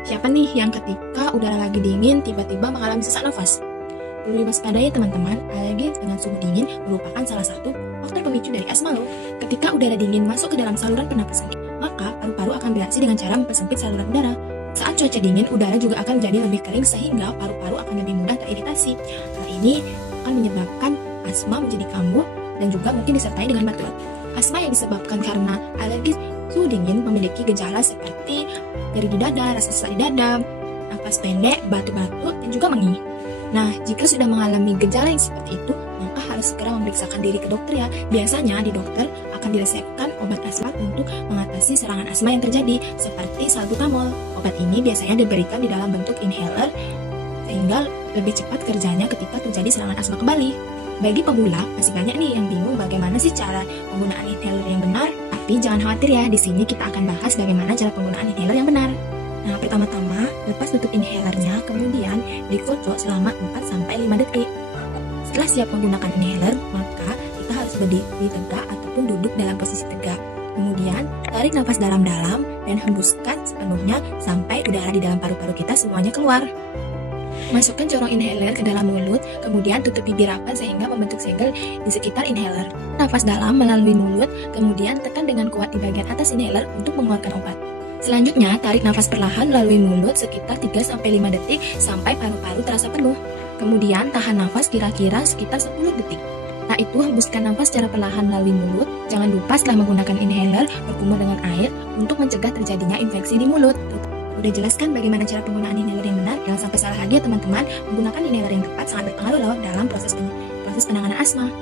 Siapa nih yang ketika udara lagi dingin tiba-tiba mengalami sesak nafas? Perlu diwaspadai ya teman-teman, alergi dengan suhu dingin merupakan salah satu faktor pemicu dari asma loh. Ketika udara dingin masuk ke dalam saluran pernapasan, maka paru-paru akan bereaksi dengan cara mempersempit saluran udara. Saat cuaca dingin, udara juga akan jadi lebih kering sehingga paru-paru akan lebih mudah teriritasi. Hal ini akan menyebabkan asma menjadi kambuh dan juga mungkin disertai dengan batuk. Asma yang disebabkan karena alergi suhu dingin memiliki gejala seperti nyeri di dada, rasa sesak di dada, napas pendek, batuk-batuk, dan juga mengih. Nah, jika sudah mengalami gejala yang seperti itu, maka harus segera memeriksakan diri ke dokter ya. Biasanya di dokter akan diresepkan obat asma untuk mengatasi serangan asma yang terjadi, seperti salbutamol. Obat ini biasanya diberikan di dalam bentuk inhaler, sehingga lebih cepat kerjanya ketika terjadi serangan asma kembali. Bagi pemula, masih banyak nih yang bingung bagaimana sih cara penggunaan inhaler yang benar. Tapi jangan khawatir ya, di sini kita akan bahas bagaimana cara penggunaan inhaler yang benar. Nah, pertama-tama, lepas tutup inhalernya, kemudian dikocok selama 4-5 detik. Setelah siap menggunakan inhaler, maka kita harus berdiri tegak ataupun duduk dalam posisi tegak. Kemudian, tarik nafas dalam-dalam dan hembuskan sepenuhnya sampai udara di dalam paru-paru kita semuanya keluar. Masukkan corong inhaler ke dalam mulut, kemudian tutup bibir rapat sehingga membentuk segel di sekitar inhaler. Nafas dalam melalui mulut, kemudian tekan dengan kuat di bagian atas inhaler untuk mengeluarkan obat. Selanjutnya, tarik nafas perlahan melalui mulut sekitar 3-5 detik sampai paru-paru terasa penuh. Kemudian, tahan nafas kira-kira sekitar 10 detik. Setelah itu, hembuskan nafas secara perlahan melalui mulut. Jangan lupa setelah menggunakan inhaler, berkumur dengan air untuk mencegah terjadinya infeksi di mulut. Udah jelaskan bagaimana cara penggunaan inhaler yang benar? Jangan sampai salah lagi ya teman-teman. Menggunakan inhaler yang tepat sangat berpengaruh loh dalam proses penanganan asma.